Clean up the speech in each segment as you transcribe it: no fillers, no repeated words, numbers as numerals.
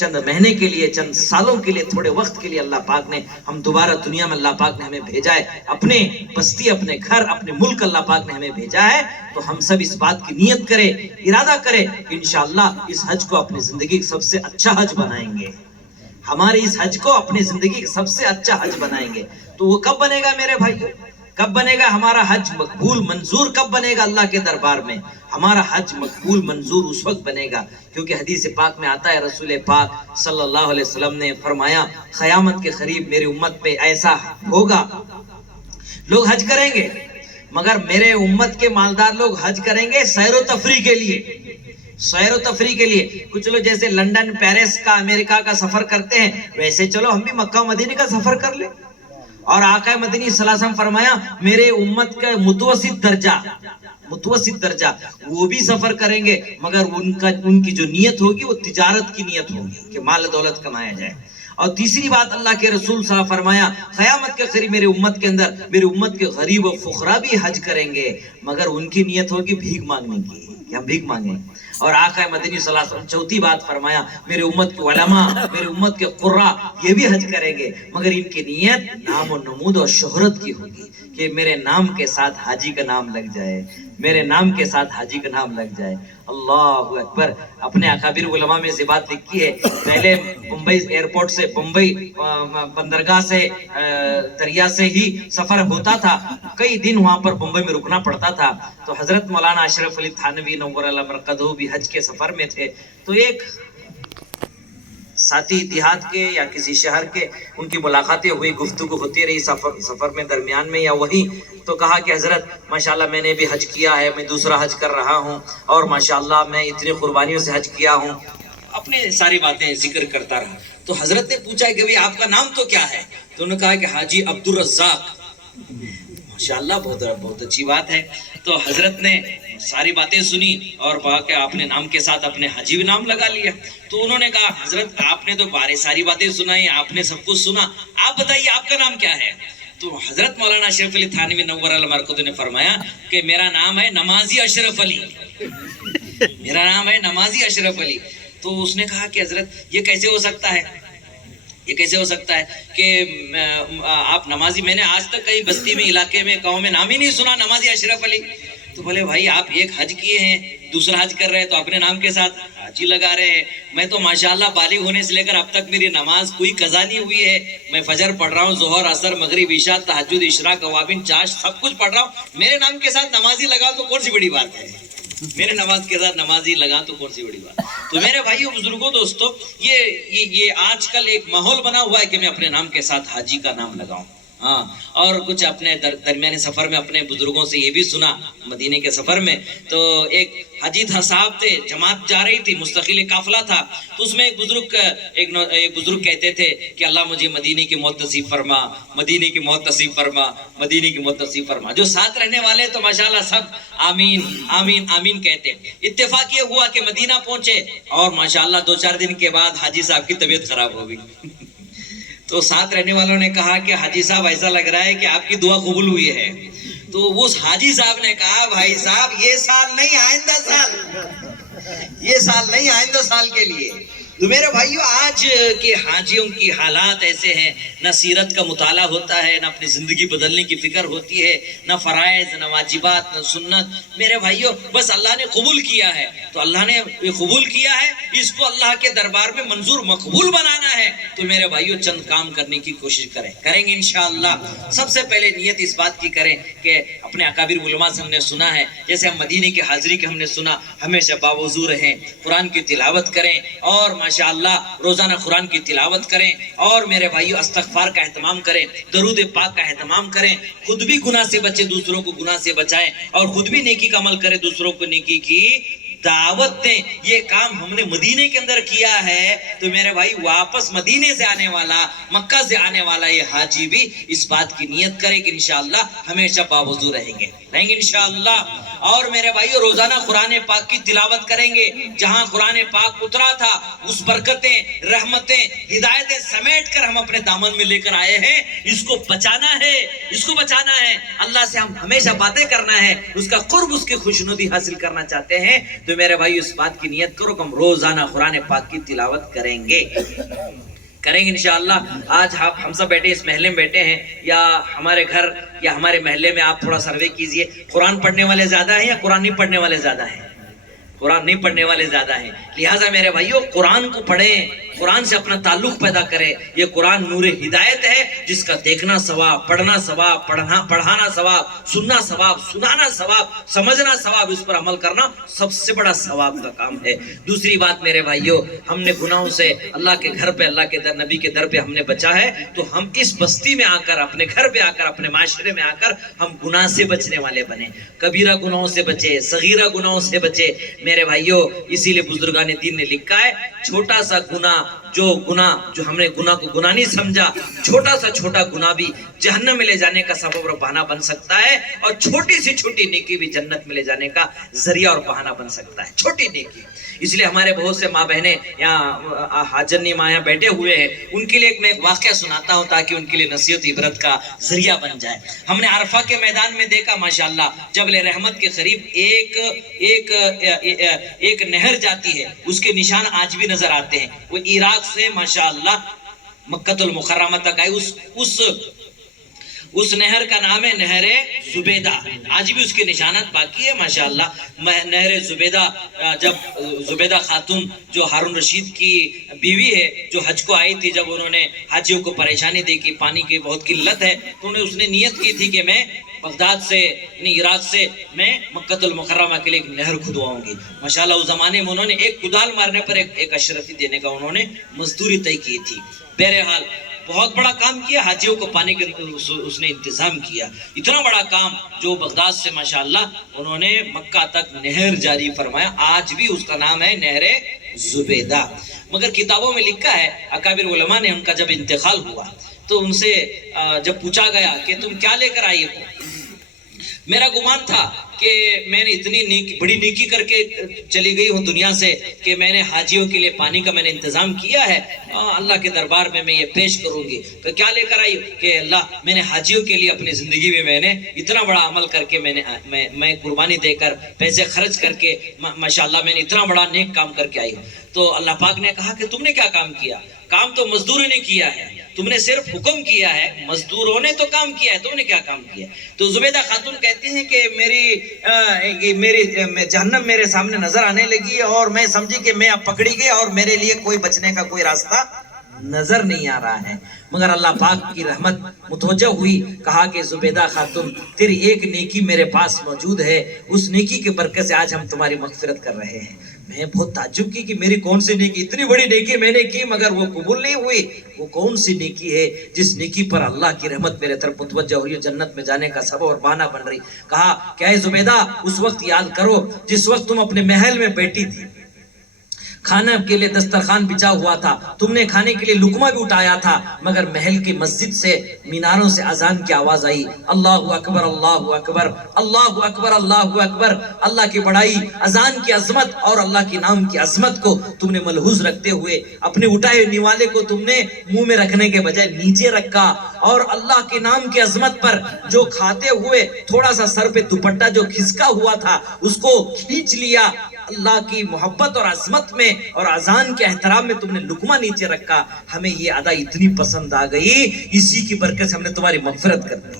چند مہینے کے لیے، چند سالوں کے لیے، تھوڑے وقت کے لیے اللہ پاک نے ہم دوبارہ دنیا میں اللہ پاک نے ہمیں بھیجا ہے، اپنے بستی، اپنے گھر، اپنے ملک اللہ پاک نے ہمیں بھیجا ہے، تو ہم سب اس بات کی نیت کریں، ارادہ کریں کہ انشاءاللہ اس حج کو اپنی زندگی کا سب سے اچھا حج بنائیں گے، ہمارے اس حج کو اپنی زندگی کا سب سے اچھا حج بنائیں گے۔ تو وہ کب بنے گا میرے بھائیو؟ کب بنے گا ہمارا حج مقبول منظور؟ کب بنے گا اللہ کے دربار میں؟ ہمارا حج مقبول منظور اس وقت بنے گا کیونکہ حدیث پاک میں آتا ہے، رسول پاک صلی اللہ علیہ وسلم نے فرمایا قیامت کے قریب میری امت پہ ایسا ہوگا، لوگ حج کریں گے مگر میرے امت کے مالدار لوگ حج کریں گے سیر و تفریح کے لیے، سیر و تفریح کے لیے۔ کچھ لوگ جیسے لندن، پیرس کا، امریکہ کا سفر کرتے ہیں، ویسے چلو ہم بھی مکہ مدینے کا سفر کر لیں۔ اور آقا مدنی صلی اللہ علیہ وسلم فرمایا میرے امت کا متوسط درجہ وہ بھی سفر کریں گے مگر ان کی جو نیت ہوگی وہ تجارت کی نیت ہوگی کہ مال دولت کمایا جائے۔ اور تیسری بات اللہ کے رسول صلی اللہ علیہ وسلم فرمایا قیامت کے قریب میرے امت کے اندر میرے امت کے غریب و فقراء بھی حج کریں گے مگر ان کی نیت ہوگی بھیک مانگنے کی کہ ہم بھیک مانگیں۔ اور آقا مدنی صلی اللہ علیہ وسلم چوتھی بات فرمایا میرے امت کے علماء، میرے امت کے قراء یہ بھی حج کریں گے مگر ان کی نیت نام و نمود اور شہرت کی ہوگی کہ میرے نام کے ساتھ حاجی کا نام لگ جائے، میرے نام کے ساتھ حاجی کا نام لگ جائے۔ اللہ اکبر۔ اپنے اکابر علماء میں سے بات لکھی ہے، پہلے بمبئی ایئرپورٹ سے، بمبئی بندرگاہ سے، دریا سے ہی سفر ہوتا تھا، کئی دن وہاں پر بمبئی میں رکنا پڑتا تھا۔ تو حضرت مولانا اشرف علی تھانوی نور اللہ مرقدہ بھی حج کے سفر میں تھے، تو ایک ساتھی دیہات کے یا کسی شہر کے ان کی ملاقاتیں ہوئی، گفتگو ہوتی رہی سفر میں درمیان میں یا وہی، تو کہا کہ حضرت ماشاءاللہ میں نے بھی حج کیا ہے، میں دوسرا حج کر رہا ہوں اور ماشاءاللہ میں اتنی قربانیوں سے حج کیا ہوں، اپنے ساری باتیں ذکر کرتا رہا۔ تو حضرت نے پوچھا کہ آپ کا نام تو کیا ہے؟ تو انہوں نے کہا کہ حاجی عبدالرزاق۔ ماشاءاللہ بہت اچھی بات ہے۔ تو حضرت نے ساری باتیں سنی اور کہا کہ آپ نے نام کے ساتھ اپنے حاجی بھی نام لگا لیا۔ تو انہوں نے کہا حضرت آپ نے تو ساری باتیں سنائی، آپ نے سب کچھ سنا، آپ بتائیے آپ کا نام کیا ہے؟ تو حضرت مولانا اشرف علی تھانوی نور اللہ مرقدہ نے فرمایا کہ میرا نام ہے نمازی اشرف علی، میرا نام ہے نمازی اشرف علی۔ تو اس نے کہا کہ حضرت یہ کیسے ہو سکتا ہے، یہ کیسے ہو سکتا ہے کہ آپ نمازی، میں نے آج تک کئی بستی میں، علاقے میں، گاؤں میں نام ہی نہیں سنا نمازی اشرف علی۔ تو بولے بھائی آپ ایک حج کیے ہیں، دوسرا حج کر رہے ہیں تو اپنے نام کے ساتھ حاجی لگا رہے ہیں۔ میں تو ماشاءاللہ بالغ ہونے سے لے کر اب تک میری نماز کوئی قضا نہیں ہوئی ہے، میں فجر پڑھ رہا ہوں، ظہر، عصر، مغرب، عشاء، تہجد، اشراق، اوابین، چاش سب کچھ پڑھ رہا ہوں، میرے نام کے ساتھ نمازی لگا تو کون سی بڑی بات ہے؟ میرے نماز کے ساتھ نمازی لگا تو کون سی بڑی بات؟ تو میرے بھائیو بزرگوں دوستو، یہ آج کل ایک ماحول بنا ہوا ہے کہ میں اپنے نام کے ساتھ حاجی کا نام لگاؤں۔ ہاں، اور کچھ اپنے درمیانی سفر میں اپنے بزرگوں سے یہ بھی سنا مدینے کے سفر میں، تو ایک حاجی تھا صاحب تھے، جماعت جا رہی تھی، مستقل قافلہ تھا، تو اس میں ایک بزرگ کہتے تھے کہ اللہ مجھے مدینے کی موت نصیب فرما، مدینے کی موت نصیب فرما، مدینے کی موت نصیب فرما۔ جو ساتھ رہنے والے تو ماشاءاللہ سب آمین آمین آمین کہتے۔ اتفاق یہ ہوا کہ مدینہ پہنچے اور ماشاءاللہ 2-4 دن کے بعد حاجی صاحب کی طبیعت خراب ہو گئی۔ تو ساتھ رہنے والوں نے کہا کہ حاجی صاحب ایسا لگ رہا ہے کہ آپ کی دعا قبول ہوئی ہے۔ تو اس حاجی صاحب نے کہا بھائی صاحب یہ سال نہیں، آئندہ سال، یہ سال نہیں، آئندہ سال کے لیے۔ تو میرے بھائیو آج کے حاجیوں کی حالات ایسے ہیں، نہ سیرت کا مطالعہ ہوتا ہے، نہ اپنی زندگی بدلنے کی فکر ہوتی ہے، نہ فرائض، نہ واجبات، نہ سنت۔ میرے بھائیو بس اللہ نے قبول کیا ہے تو اللہ نے قبول کیا ہے، اس کو اللہ کے دربار میں منظور مقبول بنانا ہے تو میرے بھائیو چند کام کرنے کی کوشش کریں گے انشاءاللہ۔ سب سے پہلے نیت اس بات کی کریں کہ اپنے اکابر علماء سے ہم نے سنا ہے، جیسے ہم مدینے کی حاضری کے ہم نے سنا، ہمیشہ باوضو رہیں، قرآن کی تلاوت کریں اور ماشاءاللہ روزانہ قرآن کی تلاوت کریں، اور میرے بھائیو استغفار کا اہتمام کریں، درود پاک کا اہتمام کریں، خود بھی گناہ سے بچیں، دوسروں کو گناہ سے بچائیں، اور خود بھی نیکی کا عمل کریں، دوسروں کو نیکی کی دعوت دیں۔ یہ کام ہم نے مدینے کے اندر کیا ہے تو میرے بھائی واپس مدینے سے آنے والا، مکہ سے آنے والا یہ حاجی بھی اس بات کی نیت کرے کہ انشاءاللہ ہمیشہ باوضو رہیں گے انشاءاللہ۔ اور میرے بھائیو روزانہ قرآن پاک کی تلاوت کریں گے، جہاں قرآن پاک اترا تھا اس برکتیں، رحمتیں، ہدایتیں سمیٹ کر ہم اپنے دامن میں لے کر آئے ہیں، اس کو بچانا ہے، اس کو بچانا ہے، اللہ سے ہم ہمیشہ باتیں کرنا ہے، اس کا قرب، اس کی خوشنودی حاصل کرنا چاہتے ہیں۔ تو میرے بھائی اس بات کی نیت کرو کہ ہم روزانہ قرآن پاک کی تلاوت کریں گے انشاءاللہ۔ آج ہم سب بیٹھے اس محلے میں بیٹھے ہیں، یا ہمارے گھر یا ہمارے محلے میں آپ تھوڑا سروے کیجئے، قرآن پڑھنے والے زیادہ ہیں یا قرآن نہیں پڑھنے والے زیادہ ہیں؟ قرآن نہیں پڑھنے والے زیادہ ہیں۔ لہٰذا میرے بھائیو قرآن کو پڑھیں، قرآن سے اپنا تعلق پیدا کریں۔ یہ قرآن نور ہدایت ہے جس کا دیکھنا ثواب، پڑھنا ثواب، پڑھانا ثواب، سننا ثواب، سنانا ثواب، سمجھنا ثواب، اس پر عمل کرنا سب سے بڑا ثواب کا کام ہے۔ دوسری بات میرے بھائیو، ہم نے گناہوں سے اللہ کے گھر پہ، اللہ کے در، نبی کے در پہ ہم نے بچا ہے، تو ہم اس بستی میں آ کر، اپنے گھر پہ آ کر، اپنے معاشرے میں آ کر ہم گناہ سے بچنے والے بنے، کبیرہ گناہوں سے بچے، صغیرہ گناہوں سے بچے میرے بھائیو۔ اسی لیے بزرگان دین نے لکھا ہے، چھوٹا سا گناہ جو ہم نے گناہ کو گناہ نہیں سمجھا، چھوٹا گناہ بھی جہنم میں لے جانے کا سبب اور بہانہ بن سکتا ہے، اور چھوٹی سی چھوٹی نیکی بھی جنت میں لے جانے کا ذریعہ اور بہانہ بن سکتا ہے، چھوٹی نیکی۔ اس لیے ہمارے بہت سے ماں بہنیں یہاں حاجرنی ماں یہاں بیٹھے ہوئے ہیں، ان کے لیے میں ایک واقعہ سناتا ہوں تاکہ ان کے لیے نصیحت عبرت کا ذریعہ بن جائے۔ ہم نے عرفہ کے میدان میں دیکھا ماشاءاللہ، جبل رحمت کے قریب ایک نہر جاتی ہے، اس کے نشان آج بھی نظر آتے ہیں۔ وہ عراق سے ماشاءاللہ مکہ المکرمہ تک آئی۔ اس نہر کا نام ہے نہر زبیدہ، آج بھی اس کے نشانات باقی ہے ماشاءاللہ۔ نہر زبیدہ، جب زبیدہ خاتون جو ہارون رشید کی بیوی ہے، جو حج کو آئی تھی، جب انہوں نے حاجیوں کو پریشانی دیکھی، پانی کی بہت قلت ہے، تو اس نے نیت کی تھی کہ میں بغداد سے، یعنی عراق سے، میں مکہ المکرمہ کے لیے ایک نہر کھدواؤں گی ماشاءاللہ۔ اس زمانے میں انہوں نے ایک کدال مارنے پر ایک اشرفی دینے کا انہوں نے مزدوری طے کی تھی۔ بہرحال بہت بڑا کام کیا، حاجیوں کو پانی کے اس نے انتظام کیا، اتنا بڑا کام جو بغداد سے ماشاءاللہ انہوں نے مکہ تک نہر جاری فرمایا، آج بھی اس کا نام ہے نہر زبیدہ۔ مگر کتابوں میں لکھا ہے، اکابر علماء نے ان کا جب انتقال ہوا تو ان سے جب پوچھا گیا کہ تم کیا لے کر آئی ہو؟ میرا گمان تھا کہ میں نے اتنی بڑی نیکی کر کے چلی گئی ہوں دنیا سے کہ میں نے حاجیوں کے لیے پانی کا میں نے انتظام کیا ہے، اللہ کے دربار میں میں یہ پیش کروں گی۔ تو کیا لے کر آئی کہ اللہ، میں نے حاجیوں کے لیے اپنی زندگی میں نے اتنا بڑا عمل کر کے میں قربانی دے کر، پیسے خرچ کر کے ماشاءاللہ میں نے اتنا بڑا نیک کام کر کے آئی ہوں۔ تو اللہ پاک نے کہا کہ تم نے کیا کام کیا؟ کام تو مزدوروں نے کیا ہے، تم نے صرف حکم کیا ہے، مزدوروں نے تو کام کیا ہے، تم نے کیا کام کیا؟ تو زبیدہ خاتون کہتے ہیں کہ میری جہنم میرے سامنے نظر آنے لگی، اور میں سمجھی کہ میں اب پکڑی گئی اور میرے لیے کوئی بچنے کا کوئی راستہ نظر نہیں آ رہا ہے۔ مگر اللہ پاک کی رحمت متوجہ ہوئی، کہا کہ زبیدہ خاتون، تیری ایک نیکی میرے پاس موجود ہے، اس نیکی کے برکت سے آج ہم تمہاری مغفرت کر رہے ہیں۔ میں بہت تعجب کی کہ میری کون سی نیکی، اتنی بڑی نیکی میں نے کی مگر وہ قبول نہیں ہوئی۔ وہ کون سی نیکی ہے جس نیکی پر اللہ کی رحمت میرے طرف متوجہ ہو رہی ہے، جنت میں جانے کا سبب اور بہانہ بن رہی؟ کہا کہ اے زبیدہ، اس وقت یاد کرو جس وقت تم اپنے محل میں بیٹھی تھی، کھانا کے لیے دسترخوان بچا ہوا تھا، تم نے کھانے کے لیے لقمہ بھی اٹھایا تھا، مگر محل کی مسجد سے، میناروں سے اذان کی آواز آئی، اللہ اکبر اللہ اکبر اللہ اکبر اللہ اکبر۔ اللہ کی بڑائی، اذان کی عظمت اور اللہ کے نام کی عظمت کو تم نے ملحوظ رکھتے ہوئے اپنے اٹھائے نوالے کو تم نے منہ میں رکھنے کے بجائے نیچے رکھا، اور اللہ کے نام کی عظمت پر جو کھاتے ہوئے تھوڑا سا سر پہ دوپٹہ جو کھسکا ہوا تھا اس کو کھینچ لیا۔ اللہ کی محبت اور عظمت میں اور اذان کے احترام میں تم نے لقمہ نیچے رکھا، ہمیں یہ ادا اتنی پسند آ گئی، اسی کی برکت سے ہم نے تمہاری مغفرت کر دی۔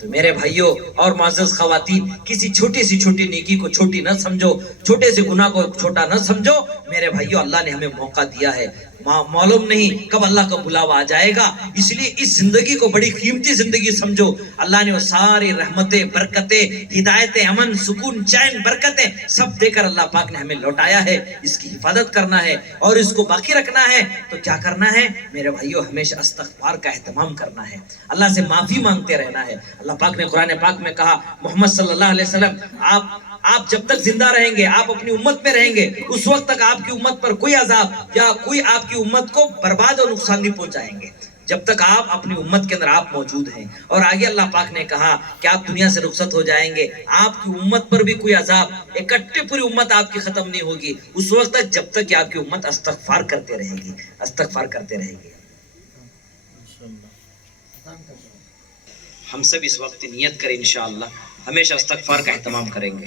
تو میرے بھائیوں اور معزز خواتین، کسی چھوٹی سی چھوٹی نیکی کو چھوٹی نہ سمجھو، چھوٹے سے گناہ کو چھوٹا نہ سمجھو میرے بھائیوں۔ اللہ نے ہمیں موقع دیا ہے، معلوم نہیں کب اللہ کا بلاوا آ جائے گا، اس لیے اس زندگی کو بڑی قیمتی زندگی سمجھو۔ اللہ نے وہ ساری رحمتیں، برکتیں، ہدایتیں، امن، سکون، چین، برکتیں سب دے کر اللہ پاک نے ہمیں لوٹایا ہے۔ اس کی حفاظت کرنا ہے اور اس کو باقی رکھنا ہے تو کیا کرنا ہے میرے بھائیوں؟ ہمیشہ استغفار کا اہتمام کرنا ہے، اللہ سے معافی مانگتے رہنا ہے۔ اللہ پاک نے قرآن پاک میں کہا، محمد صلی اللہ علیہ وسلم، آپ جب تک زندہ رہیں گے، آپ اپنی امت میں رہیں گے، اس وقت تک آپ کی امت پر کوئی عذاب یا کوئی آپ کی امت کو برباد اور نقصان نہیں پہنچائیں گے، جب تک آپ اپنی امت کے اندر آپ موجود ہیں۔ اور آگے اللہ پاک نے کہا کہ آپ دنیا سے رخصت ہو جائیں گے، آپ کی امت پر بھی کوئی عذاب، اکٹھے پوری امت آپ کی ختم نہیں ہوگی اس وقت تک جب تک کہ آپ کی امت استغفار کرتے رہے گی، استغفار کرتے رہے گی۔ ہم سب اس وقت نیت کریں انشاءاللہ ہمیشہ استغفار کا اہتمام کریں گے۔